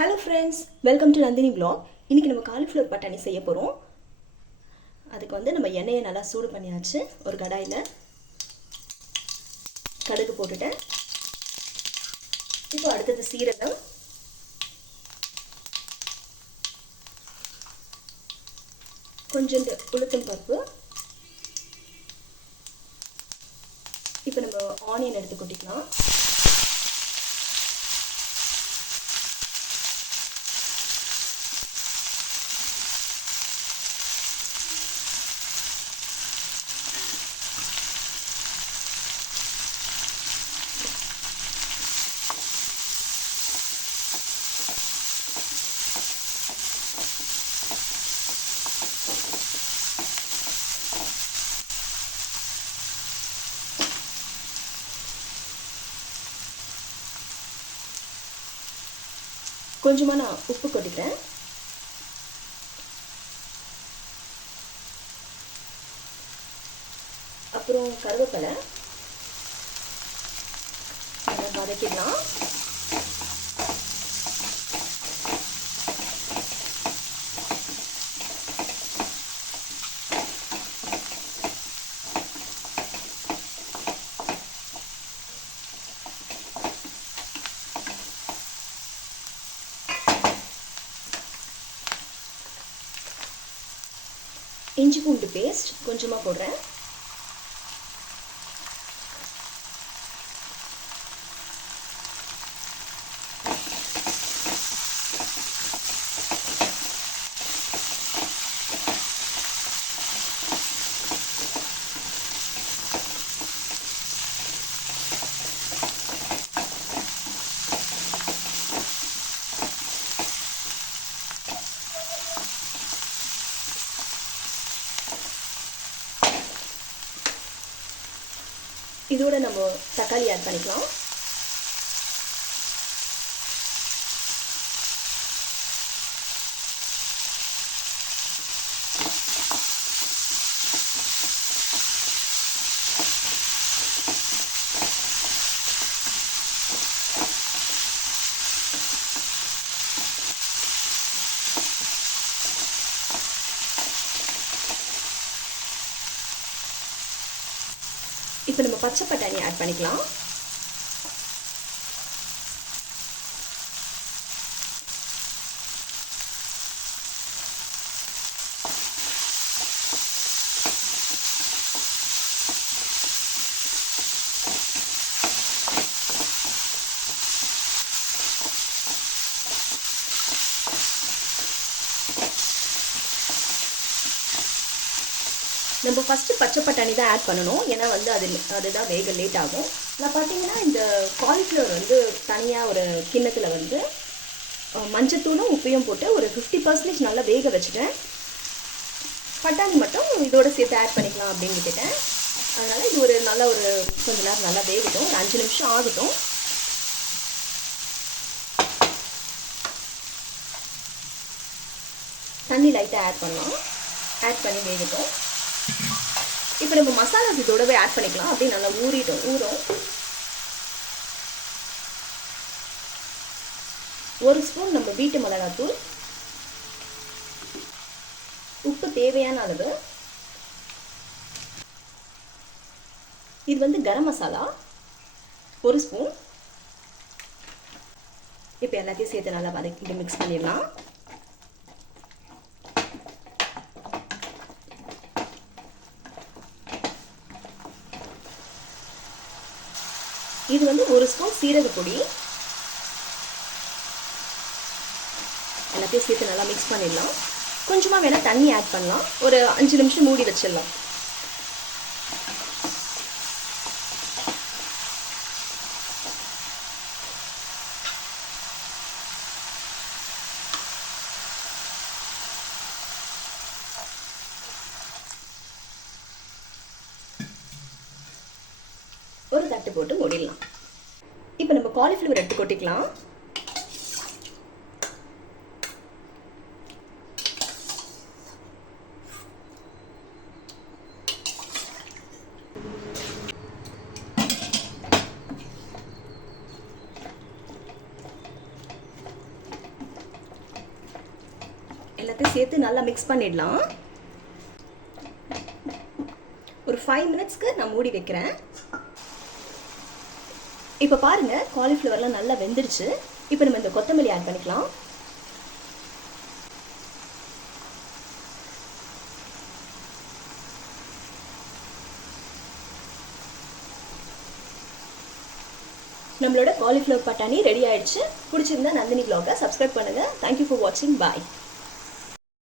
Hello friends, welcome to Nandini vlog. இன்றைக்கி நம்ம cauliflower பட்டாணி செய்ய போகிறோம். அதுக்கு வந்து நம்ம எண்ணெயை நல்லா சூடு பண்ணியாச்சு. ஒரு கடாயில் கடுகு போட்டுட்டேன். இப்போ அடுத்தது சீரகம், கொஞ்சம் உளுத்தம் பருப்பு. இப்போ நம்ம ஆனியன் எடுத்து கொட்டிக்கலாம். கொஞ்சமாக நான் உப்பு கொட்டிக்கிறேன். அப்புறம் கருவேப்பிலை நல்லா வதக்கிடலாம். இஞ்சி பூண்டு பேஸ்ட் கொஞ்சமாக போடுறேன். இதோட நம்ம தக்காளி ஆட் பண்ணிக்கலாம். இப்போ நம்ம பச்சை பட்டாணி ஆட் பண்ணிக்கலாம். நம்ம ஃபஸ்ட்டு பச்சை பட்டாணி தான் ஆட் பண்ணணும். ஏன்னா வந்து அதுதான் வேக லேட் ஆகும். நான் பார்த்தீங்கன்னா இந்த காலிஃப்ளவர் வந்து தனியாக ஒரு கிண்ணத்தில் வந்து மஞ்சத்தூளும் உப்பையும் போட்டு ஒரு 50% நல்லா வேக வச்சுட்டேன். பட்டாணி மட்டும் இதோடு சேர்த்து ஆட் பண்ணிக்கலாம் அப்படின்னு விட்டுட்டேன். அதனால் இது ஒரு கொஞ்ச நேரம் நல்லா வேகட்டும். ஒரு 5 நிமிஷம் ஆகட்டும். தண்ணி லைட்டாக ஆட் பண்ணலாம். ஆட் பண்ணி வேகட்டும். இப்போ நம்ம மசாலாஸ் இதோடவே ஆட் பண்ணிக்கலாம். அப்படியே நல்லா ஊறும். 1 ஸ்பூன் நம்ம வீட்டு மிளகாத்தூள், உப்பு தேவையான அளவு. இது வந்து கரம் மசாலா 1 ஸ்பூன். இப்போ எல்லாத்தையும் சேர்த்து நல்லா வதக்கி மிக்ஸ் பண்ணிடலாம். இது வந்து 1 ஸ்பூன் சீரகப்பொடி. எல்லாத்தையும் சேர்த்து நல்லா மிக்ஸ் பண்ணிடலாம். கொஞ்சமாக வேணால் தண்ணி ஆட் பண்ணலாம். ஒரு 5 நிமிஷம் மூடி வச்சிடலாம். ஒரு தட்டு போட்டு மூடிடலாம். இப்போ நம்ம காலிஃப்ளவர் எடுத்து கொட்டிக்கலாம். எல்லாத்தையும் சேர்த்து நல்லா மிக்ஸ் பண்ணிடலாம். ஒரு 5 மினிட்ஸ்க்கு நான் மூடி வைக்கிறேன். இப்போ பாருங்கள், காலிஃப்ளவர்லாம் நல்லா வெந்துருச்சு. இப்போ நம்ம இந்த கொத்தமல்லி ஆட் பண்ணிக்கலாம். நம்மளோட காலிஃப்ளவர் பட்டாணி ரெடி ஆயிடுச்சு. பிடிச்சிருந்தா நந்தினி vlog-ஐ சப்ஸ்கிரைப் பண்ணுங்கள். தேங்க்யூ ஃபார் வாட்சிங். பாய்.